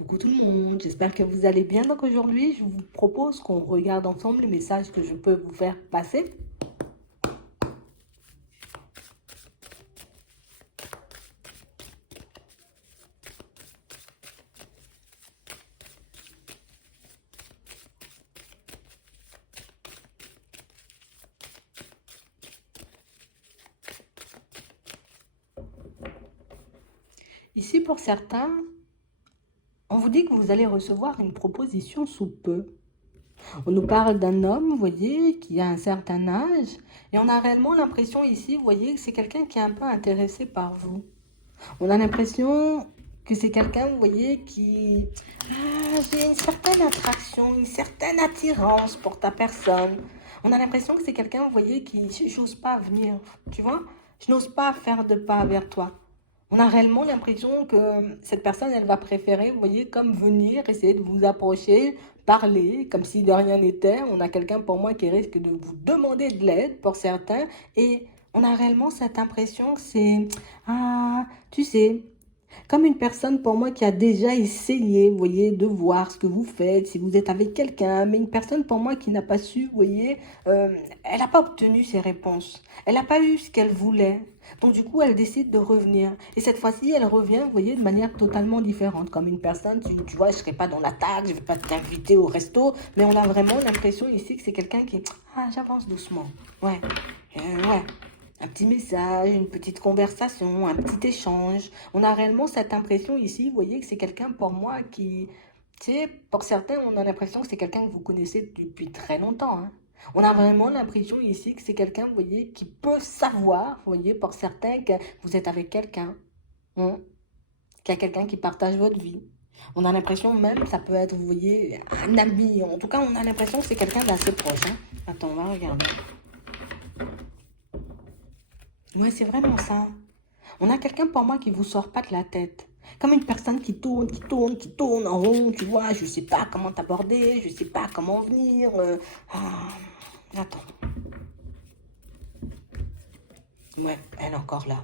Coucou tout le monde, j'espère que vous allez bien. Donc aujourd'hui, je vous propose qu'on regarde ensemble les messages que je peux vous faire passer. Ici, pour certains, on vous dit que vous allez recevoir une proposition sous peu. On nous parle d'un homme, vous voyez, qui a un certain âge, et on a réellement l'impression ici, vous voyez, que c'est quelqu'un qui est un peu intéressé par vous. On a l'impression que c'est quelqu'un, vous voyez, qui... Ah, j'ai une certaine attraction, une certaine attirance pour ta personne. On a l'impression que c'est quelqu'un, vous voyez, qui... J'ose pas venir, tu vois? Je n'ose pas faire de pas vers toi. On a réellement l'impression que cette personne, elle va préférer, vous voyez, comme venir, essayer de vous approcher, parler, comme si de rien n'était. On a quelqu'un pour moi qui risque de vous demander de l'aide pour certains. Et on a réellement cette impression que c'est, ah, tu sais, comme une personne pour moi qui a déjà essayé, vous voyez, de voir ce que vous faites, si vous êtes avec quelqu'un, mais une personne pour moi qui n'a pas su, vous voyez, elle n'a pas obtenu ses réponses. Elle n'a pas eu ce qu'elle voulait. Donc du coup, elle décide de revenir. Et cette fois-ci, elle revient, vous voyez, de manière totalement différente. Comme une personne, tu vois, je ne serai pas dans l'attaque, je ne vais pas t'inviter au resto, mais on a vraiment l'impression ici que c'est quelqu'un qui... Ah, j'avance doucement. Ouais, ouais. Un petit message, une petite conversation, un petit échange. On a réellement cette impression ici, vous voyez, que c'est quelqu'un pour moi qui, tu sais, pour certains, on a l'impression que c'est quelqu'un que vous connaissez depuis très longtemps, hein. On a vraiment l'impression ici que c'est quelqu'un, vous voyez, qui peut savoir, vous voyez, pour certains, que vous êtes avec quelqu'un, hein, qu'il y a quelqu'un qui partage votre vie. On a l'impression même, ça peut être, vous voyez, un ami. En tout cas, on a l'impression que c'est quelqu'un d'assez proche, hein. Attends, on va regarder. Ouais, c'est vraiment ça. On a quelqu'un pour moi qui vous sort pas de la tête. Comme une personne qui tourne, qui tourne, qui tourne en rond, tu vois, je sais pas comment t'aborder, je sais pas comment venir. Ah, attends, ouais, elle est encore là.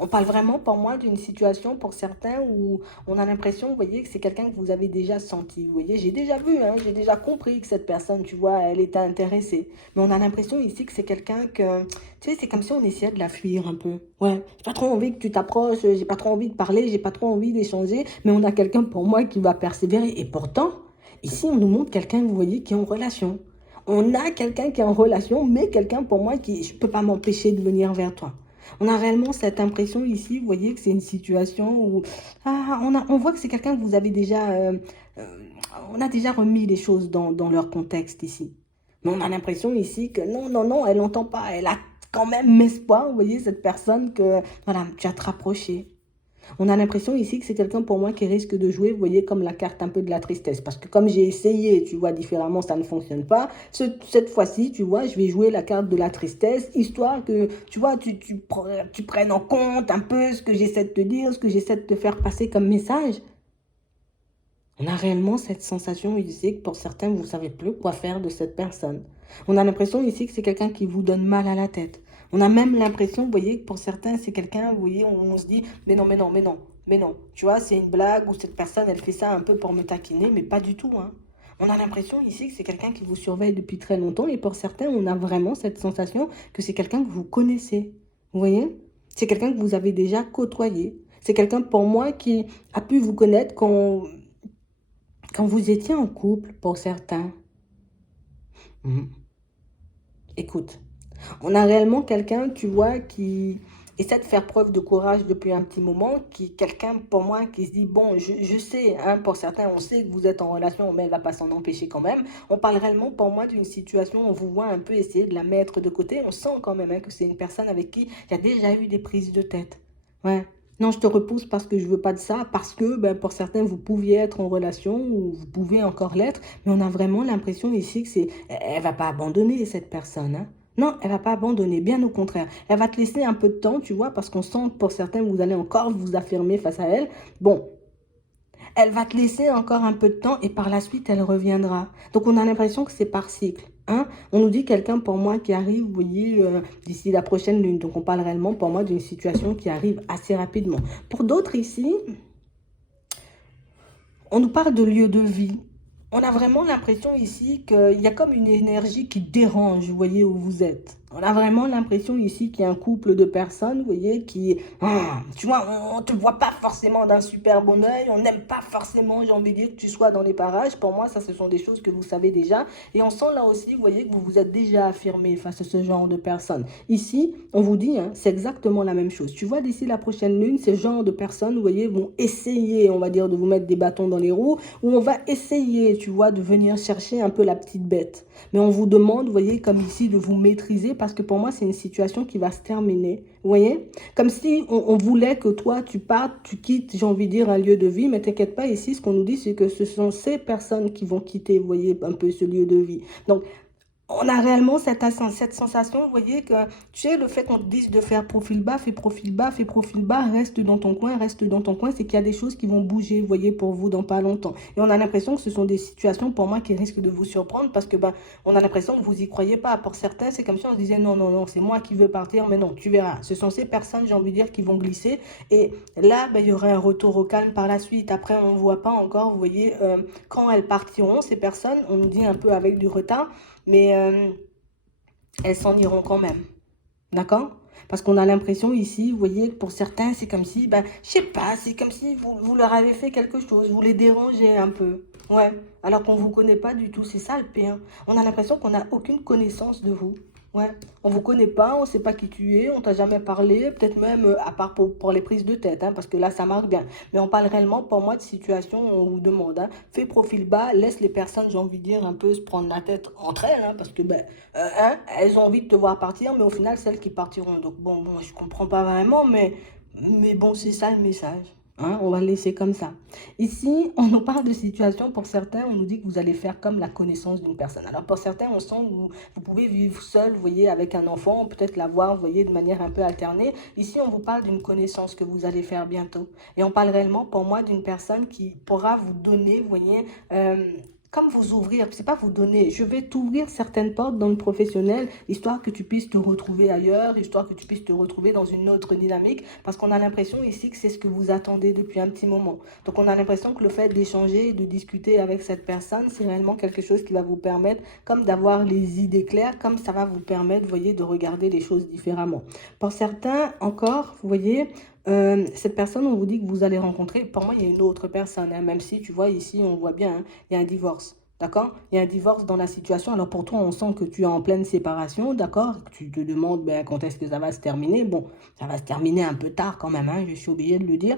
On parle vraiment pour moi d'une situation pour certains où on a l'impression, vous voyez, que c'est quelqu'un que vous avez déjà senti. Vous voyez, j'ai déjà vu, hein, j'ai déjà compris que cette personne, tu vois, elle était intéressée. Mais on a l'impression ici que c'est quelqu'un que, tu sais, c'est comme si on essayait de la fuir un peu. Ouais, j'ai pas trop envie que tu t'approches, j'ai pas trop envie de parler, j'ai pas trop envie d'échanger, mais on a quelqu'un pour moi qui va persévérer. Et pourtant, ici, on nous montre quelqu'un, vous voyez, qui est en relation. On a quelqu'un qui est en relation, mais quelqu'un pour moi qui, je peux pas m'empêcher de venir vers toi. On a réellement cette impression ici, vous voyez, que c'est une situation où ah, on voit que c'est quelqu'un que vous avez déjà... euh, on a déjà remis les choses dans leur contexte ici. Mais on a l'impression ici que non, non, non, elle n'entend pas. Elle a quand même espoir, vous voyez, cette personne que voilà, tu as te rapproché. On a l'impression ici que c'est quelqu'un pour moi qui risque de jouer, vous voyez, comme la carte un peu de la tristesse. Parce que comme j'ai essayé, tu vois, différemment, ça ne fonctionne pas. Cette fois-ci, tu vois, je vais jouer la carte de la tristesse, histoire que, tu vois, tu prennes en compte un peu ce que j'essaie de te dire, ce que j'essaie de te faire passer comme message. On a réellement cette sensation ici que pour certains, vous ne savez plus quoi faire de cette personne. On a l'impression ici que c'est quelqu'un qui vous donne mal à la tête. On a même l'impression, vous voyez, que pour certains, c'est quelqu'un, vous voyez, on se dit, mais non, mais non, mais non, mais non. Tu vois, c'est une blague ou cette personne, elle fait ça un peu pour me taquiner, mais pas du tout, hein. On a l'impression ici que c'est quelqu'un qui vous surveille depuis très longtemps et pour certains, on a vraiment cette sensation que c'est quelqu'un que vous connaissez. Vous voyez? C'est quelqu'un que vous avez déjà côtoyé. C'est quelqu'un pour moi qui a pu vous connaître quand vous étiez en couple, pour certains. Mhm. Écoute, on a réellement quelqu'un, tu vois, qui essaie de faire preuve de courage depuis un petit moment, qui quelqu'un pour moi qui se dit, bon, je sais, hein, pour certains, on sait que vous êtes en relation, mais elle va pas s'en empêcher quand même. On parle réellement pour moi d'une situation, on vous voit un peu essayer de la mettre de côté, on sent quand même hein, que c'est une personne avec qui il y a déjà eu des prises de tête. Ouais. Non, je te repousse parce que je veux pas de ça, parce que ben, pour certains, vous pouviez être en relation ou vous pouvez encore l'être, mais on a vraiment l'impression ici que c'est, elle va pas abandonner cette personne, hein. Non, elle va pas abandonner, bien au contraire. Elle va te laisser un peu de temps, tu vois, parce qu'on sent que pour certains, vous allez encore vous affirmer face à elle. Bon, elle va te laisser encore un peu de temps et par la suite, elle reviendra. Donc, on a l'impression que c'est par cycle. Hein? On nous dit quelqu'un pour moi qui arrive, vous voyez, d'ici la prochaine lune. Donc, on parle réellement pour moi d'une situation qui arrive assez rapidement. Pour d'autres ici, On nous parle de lieu de vie. On a vraiment l'impression ici qu'il y a comme une énergie qui dérange, vous voyez, où vous êtes. On a vraiment l'impression ici qu'il y a un couple de personnes, vous voyez, tu vois, on te voit pas forcément d'un super bon œil, on n'aime pas forcément, j'ai envie de dire, que tu sois dans les parages. Pour moi, ça, ce sont des choses que vous savez déjà. Et on sent là aussi, vous voyez, que vous vous êtes déjà affirmé face à ce genre de personnes. Ici, on vous dit, hein, c'est exactement la même chose. Tu vois, d'ici la prochaine lune, ce genre de personnes, vous voyez, vont essayer, on va dire, de vous mettre des bâtons dans les roues, où on va essayer, tu vois, de venir chercher un peu la petite bête. Mais on vous demande, vous voyez, comme ici, de vous maîtriser parce que pour moi, c'est une situation qui va se terminer. Vous voyez? Comme si on voulait que toi, tu partes, tu quittes, j'ai envie de dire, un lieu de vie. Mais t'inquiète pas, ici, ce qu'on nous dit, c'est que ce sont ces personnes qui vont quitter, vous voyez, un peu ce lieu de vie. Donc, on a réellement cette sensation, vous voyez, que tu sais, le fait qu'on te dise de faire profil bas, fais profil bas, fais profil bas, reste dans ton coin, c'est qu'il y a des choses qui vont bouger, vous voyez, pour vous dans pas longtemps. Et on a l'impression que ce sont des situations, pour moi, qui risquent de vous surprendre parce que, ben, on a l'impression que vous y croyez pas. Pour certains, c'est comme si on se disait, non, non, non, c'est moi qui veux partir, mais non, tu verras. Ce sont ces personnes, j'ai envie de dire, qui vont glisser. Et là, ben, il y aura un retour au calme par la suite. Après, on ne voit pas encore, vous voyez, quand elles partiront, ces personnes, on nous dit un peu avec du retard, mais elles s'en iront quand même. D'accord? Parce qu'on a l'impression ici, vous voyez, que pour certains, c'est comme si, ben, je sais pas, c'est comme si vous leur avez fait quelque chose, vous les dérangez un peu. Ouais, alors qu'on vous connaît pas du tout, c'est ça le pire. On a l'impression qu'on n'a aucune connaissance de vous. Ouais, on vous connaît pas, on sait pas qui tu es, on t'a jamais parlé, peut-être même, à part pour les prises de tête, hein, parce que là, ça marche bien. Mais on parle réellement, pour moi, de situation où on vous demande, hein, fais profil bas, laisse les personnes, j'ai envie de dire, un peu se prendre la tête entre elles, hein, parce que, ben, hein, elles ont envie de te voir partir, mais au final, celles qui partiront. Donc, bon, je comprends pas vraiment, mais bon, c'est ça le message. Hein, on va le laisser comme ça. Ici, on nous parle de situation. Pour certains, on nous dit que vous allez faire comme la connaissance d'une personne. Alors, pour certains, on sent que vous pouvez vivre seul, vous voyez, avec un enfant, peut-être l'avoir, vous voyez, de manière un peu alternée. Ici, on vous parle d'une connaissance que vous allez faire bientôt. Et on parle réellement, pour moi, d'une personne qui pourra vous donner, vous voyez, comme vous ouvrir, c'est pas vous donner, je vais t'ouvrir certaines portes dans le professionnel, histoire que tu puisses te retrouver ailleurs, histoire que tu puisses te retrouver dans une autre dynamique, parce qu'on a l'impression ici que c'est ce que vous attendez depuis un petit moment. Donc on a l'impression que le fait d'échanger, de discuter avec cette personne, c'est réellement quelque chose qui va vous permettre, comme d'avoir les idées claires, comme ça va vous permettre, vous voyez, de regarder les choses différemment. Pour certains, encore, vous voyez, cette personne, on vous dit que vous allez rencontrer, pour moi, il y a une autre personne, hein, même si, tu vois, ici, on voit bien, hein, il y a un divorce. D'accord? Il y a un divorce dans la situation. Alors pour toi, on sent que tu es en pleine séparation, d'accord? Tu te demandes ben, quand est-ce que ça va se terminer. Bon, ça va se terminer un peu tard quand même, hein, je suis obligée de le dire.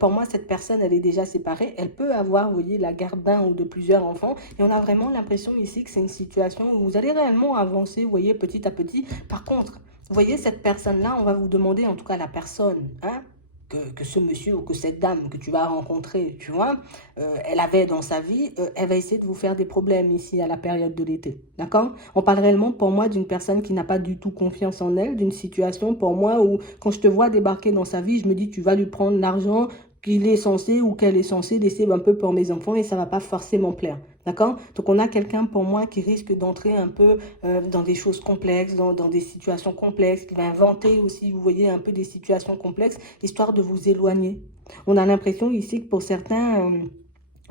Pour moi, cette personne, elle est déjà séparée. Elle peut avoir, vous voyez, la garde d'un ou de plusieurs enfants. Et on a vraiment l'impression ici que c'est une situation où vous allez réellement avancer, vous voyez, petit à petit. Par contre, vous voyez, cette personne-là, on va vous demander, en tout cas la personne, hein, que ce monsieur ou que cette dame que tu vas rencontrer, tu vois, elle avait dans sa vie, elle va essayer de vous faire des problèmes ici à la période de l'été. D'accord? On parle réellement pour moi d'une personne qui n'a pas du tout confiance en elle, d'une situation pour moi où quand je te vois débarquer dans sa vie, je me dis tu vas lui prendre l'argent qu'il est censé ou qu'elle est censée laisser un peu pour mes enfants et ça va pas forcément plaire. D'accord? Donc on a quelqu'un pour moi qui risque d'entrer un peu dans des choses complexes, dans des situations complexes, qui va inventer aussi, vous voyez, un peu des situations complexes, histoire de vous éloigner. On a l'impression ici que pour certains,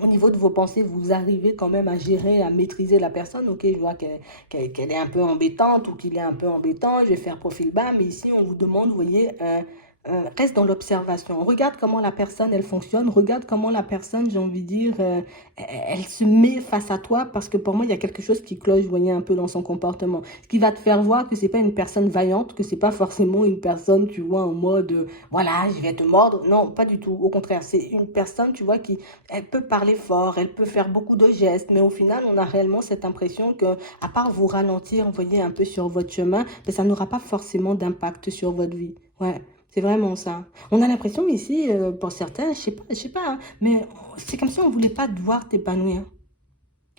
au niveau de vos pensées, vous arrivez quand même à gérer, à maîtriser la personne. Ok, je vois qu'elle est un peu embêtante ou qu'il est un peu embêtant, je vais faire profil bas, mais ici on vous demande, vous voyez, reste dans l'observation. Regarde comment la personne, elle fonctionne. Regarde comment la personne, j'ai envie de dire, elle se met face à toi parce que pour moi, il y a quelque chose qui cloche, vous voyez, un peu dans son comportement. Ce qui va te faire voir que c'est pas une personne vaillante, que c'est pas forcément une personne, tu vois, en mode, voilà, je vais te mordre. Non, pas du tout. Au contraire, c'est une personne, tu vois, qui, elle peut parler fort, elle peut faire beaucoup de gestes, mais au final, on a réellement cette impression que, à part vous ralentir, vous voyez, un peu sur votre chemin, mais ça n'aura pas forcément d'impact sur votre vie. Ouais. C'est vraiment ça. On a l'impression ici, pour certains, je sais pas, hein, mais c'est comme si on voulait pas te voir t'épanouir.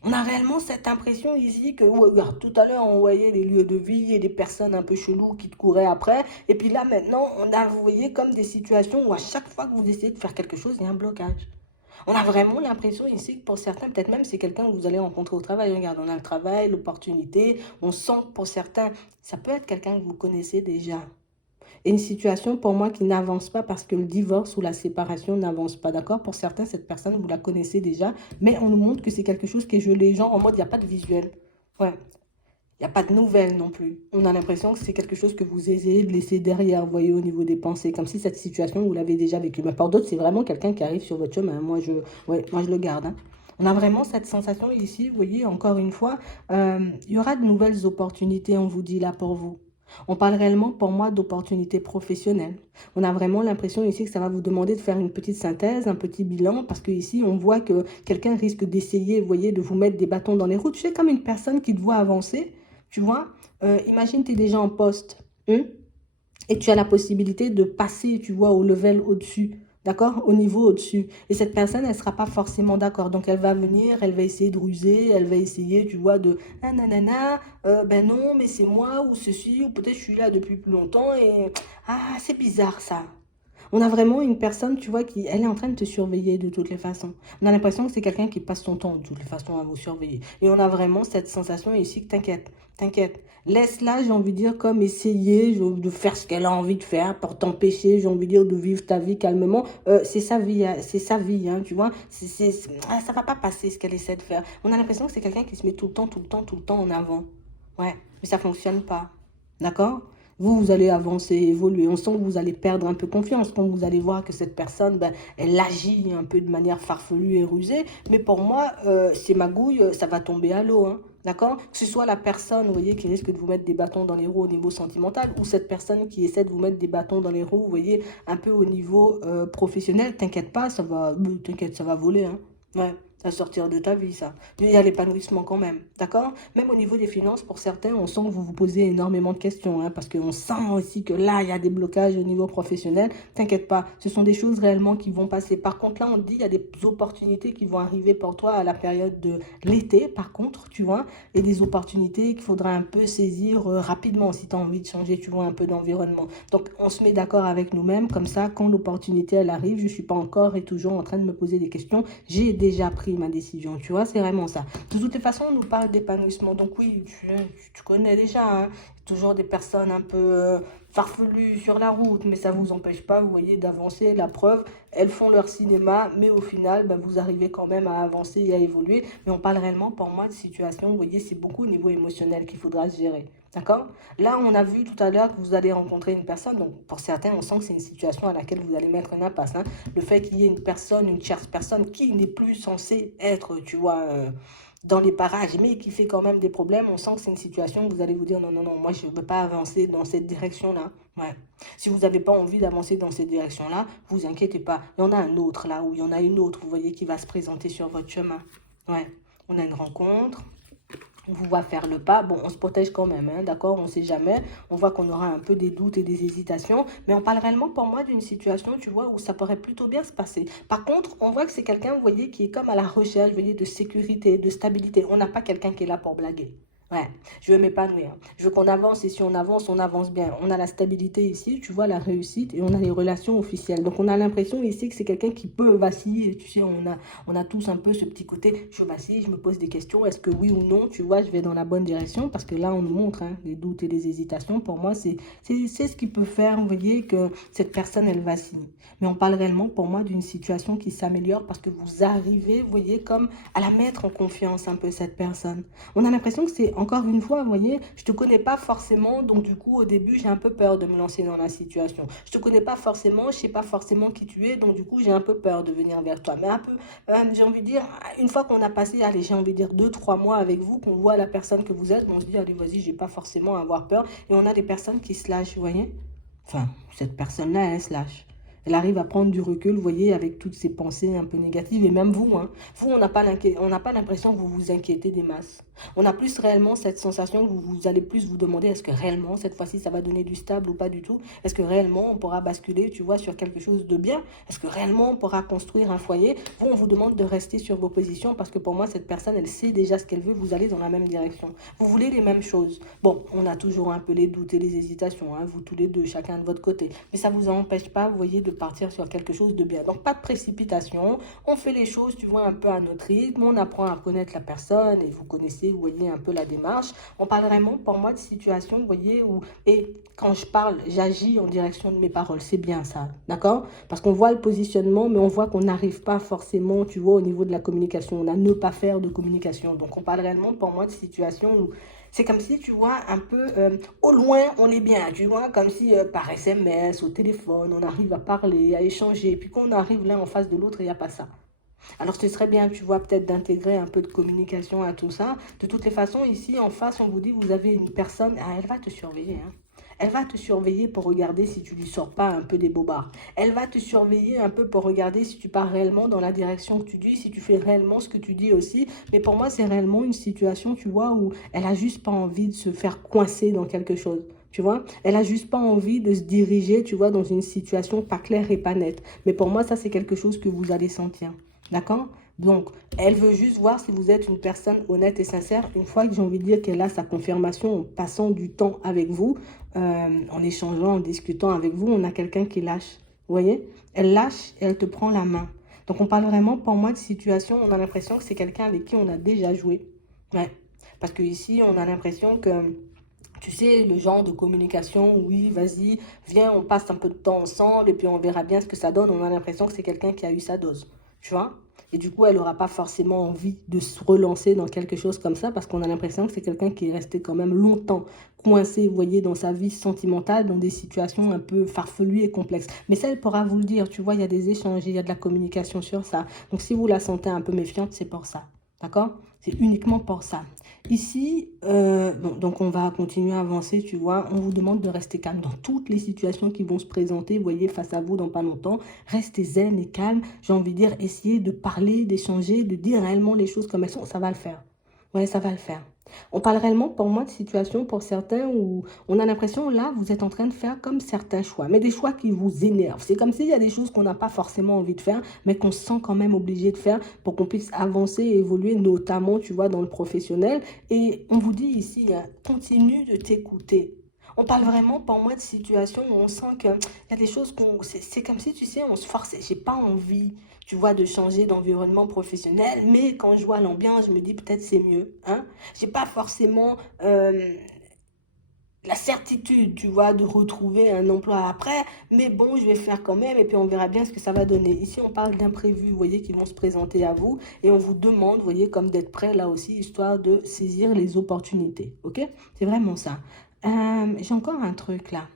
On a réellement cette impression ici que, ouais, regarde, tout à l'heure, on voyait des lieux de vie et des personnes un peu cheloues qui te couraient après. Et puis là, maintenant, on a, vous voyez, comme des situations où à chaque fois que vous essayez de faire quelque chose, il y a un blocage. On a vraiment l'impression ici que pour certains, peut-être même c'est quelqu'un que vous allez rencontrer au travail. Regarde, on a le travail, l'opportunité. On sent que pour certains, ça peut être quelqu'un que vous connaissez déjà. Et une situation pour moi qui n'avance pas parce que le divorce ou la séparation n'avance pas, d'accord? Pour certains, cette personne, vous la connaissez déjà, mais on nous montre que c'est quelque chose qui est gelé, genre en mode, il n'y a pas de visuel. Ouais. Il n'y a pas de nouvelles non plus. On a l'impression que c'est quelque chose que vous essayez de laisser derrière, vous voyez, au niveau des pensées. Comme si cette situation, vous l'avez déjà vécue. Mais pour d'autres, c'est vraiment quelqu'un qui arrive sur votre chemin. Moi, je le garde, hein. On a vraiment cette sensation ici, vous voyez, encore une fois, il y aura de nouvelles opportunités, on vous dit là pour vous. On parle réellement pour moi d'opportunités professionnelles. On a vraiment l'impression ici que ça va vous demander de faire une petite synthèse, un petit bilan, parce que ici on voit que quelqu'un risque d'essayer, vous voyez, de vous mettre des bâtons dans les roues. Tu sais, comme une personne qui te voit avancer, tu vois, imagine tu es déjà en poste, hein, et tu as la possibilité de passer, tu vois, au level au-dessus. D'accord? Au niveau au-dessus. Et cette personne, elle ne sera pas forcément d'accord. Donc, elle va venir, elle va essayer de ruser, elle va essayer, tu vois, de ah, nanana, ben non, mais c'est moi, ou ceci, ou peut-être je suis là depuis plus longtemps, et ah, c'est bizarre ça. On a vraiment une personne, tu vois, qui elle est en train de te surveiller de toutes les façons. On a l'impression que c'est quelqu'un qui passe son temps de toutes les façons à vous surveiller. Et on a vraiment cette sensation ici que t'inquiète, t'inquiète. Laisse-la, j'ai envie de dire, comme essayer de faire ce qu'elle a envie de faire pour t'empêcher, j'ai envie de dire, de vivre ta vie calmement. C'est sa vie, hein, c'est sa vie, hein, tu vois. Ça va pas passer ce qu'elle essaie de faire. On a l'impression que c'est quelqu'un qui se met tout le temps, tout le temps, tout le temps en avant. Ouais, mais ça fonctionne pas. D'accord? Vous allez avancer, évoluer. On sent que vous allez perdre un peu confiance quand vous allez voir que cette personne, ben, elle agit un peu de manière farfelue et rusée. Mais pour moi, ces magouilles, ça va tomber à l'eau, hein. D'accord? Que ce soit la personne, vous voyez, qui risque de vous mettre des bâtons dans les roues au niveau sentimental, ou cette personne qui essaie de vous mettre des bâtons dans les roues, vous voyez, un peu au niveau professionnel, t'inquiète pas, t'inquiète, ça va voler, hein. Ouais, ça va sortir de ta vie, ça. Il y a l'épanouissement quand même, d'accord? Même au niveau des finances, pour certains, on sent que vous vous posez énormément de questions, hein, parce qu'on sent aussi que là, il y a des blocages au niveau professionnel. T'inquiète pas, ce sont des choses réellement qui vont passer. Par contre, là, on dit il y a des opportunités qui vont arriver pour toi à la période de l'été, par contre, tu vois, et des opportunités qu'il faudra un peu saisir rapidement si tu as envie de changer, tu vois, un peu d'environnement. Donc, on se met d'accord avec nous-mêmes, comme ça, quand l'opportunité, elle arrive, je ne suis pas encore et toujours en train de me poser des questions. J'ai déjà pris ma décision, tu vois, c'est vraiment ça. De toutes les façons, on nous parle d'épanouissement. Donc oui, tu connais déjà, hein, toujours des personnes un peu farfelues sur la route, mais ça ne vous empêche pas, vous voyez, d'avancer. La preuve, elles font leur cinéma, mais au final, ben, vous arrivez quand même à avancer et à évoluer. Mais on parle réellement, pour moi, de situation, vous voyez, c'est beaucoup au niveau émotionnel qu'il faudra se gérer. D'accord? Là, on a vu tout à l'heure que vous allez rencontrer une personne. Donc, pour certains, on sent que c'est une situation à laquelle vous allez mettre une impasse, hein. Le fait qu'il y ait une personne, une tierce personne qui n'est plus censée être, tu vois, dans les parages, mais qui fait quand même des problèmes, on sent que c'est une situation où vous allez vous dire non, non, non, moi je ne veux pas avancer dans cette direction-là. Ouais. Si vous n'avez pas envie d'avancer dans cette direction-là, vous inquiétez pas. Il y en a un autre là, ou il y en a une autre, vous voyez, qui va se présenter sur votre chemin. Ouais. On a une rencontre. On va faire le pas. Bon, on se protège quand même, hein, d'accord? On ne sait jamais. On voit qu'on aura un peu des doutes et des hésitations. Mais on parle réellement pour moi d'une situation, tu vois, où ça pourrait plutôt bien se passer. Par contre, on voit que c'est quelqu'un, vous voyez, qui est comme à la recherche, vous voyez, de sécurité, de stabilité. On n'a pas quelqu'un qui est là pour blaguer. Ouais, je veux m'épanouir. Je veux qu'on avance et si on avance bien. On a la stabilité ici, tu vois, la réussite et on a les relations officielles. Donc on a l'impression ici que c'est quelqu'un qui peut vaciller. Tu sais, on a tous un peu ce petit côté, je vacille, je me pose des questions, est-ce que oui ou non, tu vois, je vais dans la bonne direction parce que là on nous montre, hein, les doutes et les hésitations. Pour moi, c'est ce qui peut faire, vous voyez, que cette personne, elle vacille. Mais on parle réellement pour moi d'une situation qui s'améliore parce que vous arrivez, vous voyez, comme à la mettre en confiance un peu cette personne. On a l'impression que c'est encore une fois, vous voyez, je te connais pas forcément, donc du coup au début j'ai un peu peur de me lancer dans la situation. Je te connais pas forcément, je sais pas forcément qui tu es, donc du coup j'ai un peu peur de venir vers toi. Mais un peu, j'ai envie de dire, une fois qu'on a passé, allez, j'ai envie de dire 2, 3 mois avec vous, qu'on voit la personne que vous êtes, on se dit, allez, vas-y, j'ai pas forcément à avoir peur. Et on a des personnes qui se lâchent, vous voyez. Enfin, cette personne-là, elle se lâche. Elle arrive à prendre du recul, vous voyez, avec toutes ces pensées un peu négatives. Et même vous, hein. Vous, on n'a pas l'impression que vous vous inquiétez des masses. On a plus réellement cette sensation que vous allez plus vous demander est-ce que réellement, cette fois-ci, ça va donner du stable ou pas du tout? Est-ce que réellement, on pourra basculer, tu vois, sur quelque chose de bien? Est-ce que réellement, on pourra construire un foyer? Vous, on vous demande de rester sur vos positions parce que pour moi, cette personne, elle sait déjà ce qu'elle veut. Vous allez dans la même direction. Vous voulez les mêmes choses. Bon, on a toujours un peu les doutes et les hésitations, hein, vous tous les deux, chacun de votre côté. Mais ça ne vous empêche pas, vous voyez, de de partir sur quelque chose de bien. Donc, pas de précipitation. On fait les choses, tu vois, un peu à notre rythme. On apprend à connaître la personne et vous connaissez, vous voyez un peu la démarche. On parle vraiment, pour moi, de situation, vous voyez, où... Et quand je parle, j'agis en direction de mes paroles. C'est bien ça, d'accord? Parce qu'on voit le positionnement, mais on voit qu'on n'arrive pas forcément, tu vois, au niveau de la communication. On a ne pas faire de communication. Donc, on parle réellement, pour moi, de situation où c'est comme si, tu vois, un peu au loin, on est bien, tu vois, comme si par SMS, au téléphone, on arrive à parler, à échanger. Puis quand on arrive là en face de l'autre, il n'y a pas ça. Alors, ce serait bien, tu vois, peut-être d'intégrer un peu de communication à tout ça. De toutes les façons, ici, en face, on vous dit, vous avez une personne, ah, elle va te surveiller, hein. Elle va te surveiller pour regarder si tu lui sors pas un peu des bobards. Elle va te surveiller un peu pour regarder si tu pars réellement dans la direction que tu dis, si tu fais réellement ce que tu dis aussi. Mais pour moi, c'est réellement une situation, tu vois, où elle a juste pas envie de se faire coincer dans quelque chose. Tu vois, elle a juste pas envie de se diriger, tu vois, dans une situation pas claire et pas nette. Mais pour moi, ça, c'est quelque chose que vous allez sentir. D'accord? Donc, elle veut juste voir si vous êtes une personne honnête et sincère. Une fois que j'ai envie de dire qu'elle a sa confirmation en passant du temps avec vous, en échangeant, en discutant avec vous, on a quelqu'un qui lâche. Vous voyez? Elle lâche et elle te prend la main. Donc, on parle vraiment, pour moi, de situation. On a l'impression que c'est quelqu'un avec qui on a déjà joué. Ouais. Parce que ici, on a l'impression que tu sais, le genre de communication, oui, vas-y, viens, on passe un peu de temps ensemble et puis on verra bien ce que ça donne. On a l'impression que c'est quelqu'un qui a eu sa dose, tu vois? Et du coup, elle n'aura pas forcément envie de se relancer dans quelque chose comme ça parce qu'on a l'impression que c'est quelqu'un qui est resté quand même longtemps coincé, vous voyez, dans sa vie sentimentale, dans des situations un peu farfelues et complexes. Mais ça, elle pourra vous le dire, tu vois, il y a des échanges, il y a de la communication sur ça. Donc, si vous la sentez un peu méfiante, c'est pour ça, d'accord? C'est uniquement pour ça. Ici, donc on va continuer à avancer, tu vois. On vous demande de rester calme dans toutes les situations qui vont se présenter, vous voyez, face à vous dans pas longtemps. Restez zen et calme. J'ai envie de dire, essayez de parler, d'échanger, de dire réellement les choses comme elles sont. Ça va le faire. Ouais, ça va le faire. On parle réellement, pour moi, de situations pour certains où on a l'impression, là, vous êtes en train de faire comme certains choix, mais des choix qui vous énervent. C'est comme s'il y a des choses qu'on n'a pas forcément envie de faire, mais qu'on se sent quand même obligé de faire pour qu'on puisse avancer et évoluer, notamment, tu vois, dans le professionnel. Et on vous dit ici, hein, continue de t'écouter. On parle vraiment, pour moi, de situations où on sent qu'il y a des choses qu'on... C'est comme si, tu sais, on se force. J'ai pas envie, tu vois, de changer d'environnement professionnel, mais quand je vois l'ambiance, je me dis peut-être c'est mieux, hein. J'ai pas forcément la certitude, tu vois, de retrouver un emploi après, mais bon, je vais faire quand même et puis on verra bien ce que ça va donner. Ici, on parle d'imprévus, vous voyez, qui vont se présenter à vous et on vous demande, vous voyez, comme d'être prêt là aussi, histoire de saisir les opportunités, ok? C'est vraiment ça. J'ai encore un truc là.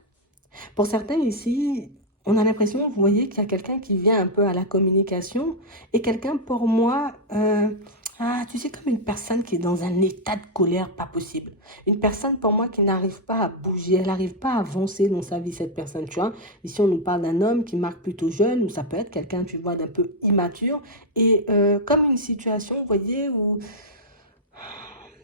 Pour certains ici, on a l'impression, vous voyez, qu'il y a quelqu'un qui vient un peu à la communication et quelqu'un pour moi, tu sais, comme une personne qui est dans un état de colère pas possible. Une personne pour moi qui n'arrive pas à bouger, elle n'arrive pas à avancer dans sa vie, cette personne, tu vois. Ici, on nous parle d'un homme qui marque plutôt jeune ou ça peut être quelqu'un, tu vois, d'un peu immature et comme une situation, vous voyez, où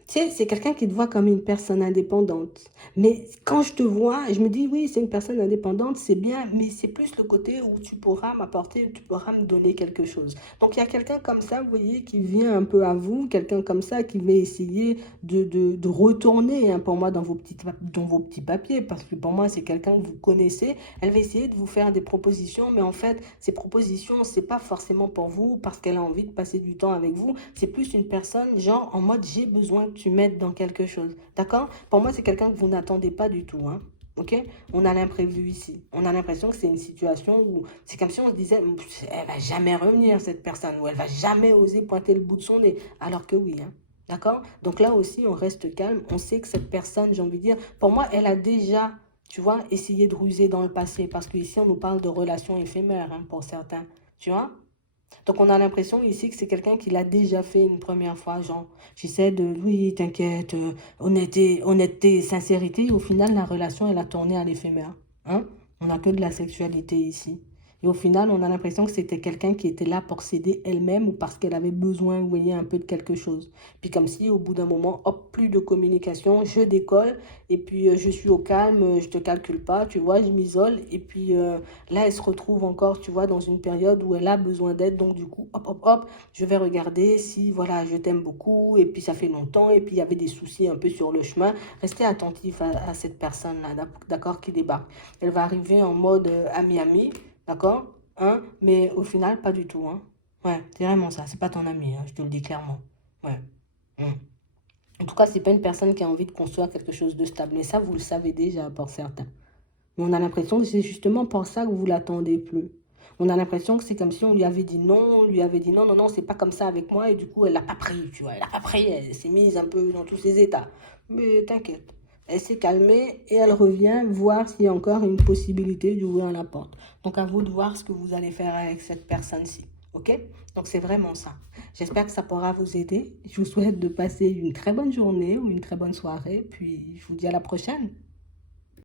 tu sais, c'est quelqu'un qui te voit comme une personne indépendante. Mais quand je te vois, je me dis, oui, c'est une personne indépendante, c'est bien, mais c'est plus le côté où tu pourras m'apporter, tu pourras me donner quelque chose. Donc, il y a quelqu'un comme ça, vous voyez, qui vient un peu à vous, quelqu'un comme ça qui va essayer de retourner, hein, pour moi, dans vos petits papiers, parce que pour moi, c'est quelqu'un que vous connaissez. Elle va essayer de vous faire des propositions, mais en fait, ces propositions, c'est pas forcément pour vous, parce qu'elle a envie de passer du temps avec vous. C'est plus une personne, genre, en mode, j'ai besoin que tu m'aides dans quelque chose. D'accord? Pour moi, c'est quelqu'un que vous n'attendez pas du tout, hein. Ok? On a l'imprévu ici. On a l'impression que c'est une situation où c'est comme si on se disait, elle va jamais revenir, cette personne, ou elle va jamais oser pointer le bout de son nez. Alors que oui, hein. D'accord? Donc là aussi, on reste calme. On sait que cette personne, j'ai envie de dire, pour moi, elle a déjà, tu vois, essayé de ruser dans le passé. Parce qu'ici, on nous parle de relations éphémères, hein, pour certains. Tu vois? Donc on a l'impression ici que c'est quelqu'un qui l'a déjà fait une première fois, genre, j'essaie de, oui, t'inquiète, honnêteté, honnêteté, sincérité, et au final, la relation, elle a tourné à l'éphémère, hein? On n'a que de la sexualité ici. Et au final, on a l'impression que c'était quelqu'un qui était là pour s'aider elle-même ou parce qu'elle avait besoin, vous voyez, un peu de quelque chose. Puis comme si, au bout d'un moment, hop, plus de communication, je décolle, et puis je suis au calme, je te calcule pas, tu vois, je m'isole, et puis là, elle se retrouve encore, tu vois, dans une période où elle a besoin d'aide. Donc, du coup, hop, hop, hop, je vais regarder si, voilà, je t'aime beaucoup. Et puis, ça fait longtemps. Et puis, il y avait des soucis un peu sur le chemin. Restez attentif à cette personne-là, d'accord, qui débarque. Elle va arriver en mode à Miami. D'accord? Hein? Mais au final, pas du tout, hein. Ouais, c'est vraiment ça. C'est pas ton ami, hein, je te le dis clairement. Ouais. Hmm. En tout cas, c'est pas une personne qui a envie de construire quelque chose de stable. Mais ça, vous le savez déjà pour certains. Mais on a l'impression que c'est justement pour ça que vous l'attendez plus. On a l'impression que c'est comme si on lui avait dit non, on lui avait dit non, non, non, c'est pas comme ça avec moi, et du coup, elle l'a pas pris, tu vois, elle l'a pas pris, elle s'est mise un peu dans tous ses états. Mais t'inquiète, elle s'est calmée et elle revient voir s'il y a encore une possibilité d'ouvrir la porte. Donc à vous de voir ce que vous allez faire avec cette personne-ci, ok? Donc c'est vraiment ça. J'espère que ça pourra vous aider. Je vous souhaite de passer une très bonne journée ou une très bonne soirée, puis je vous dis à la prochaine.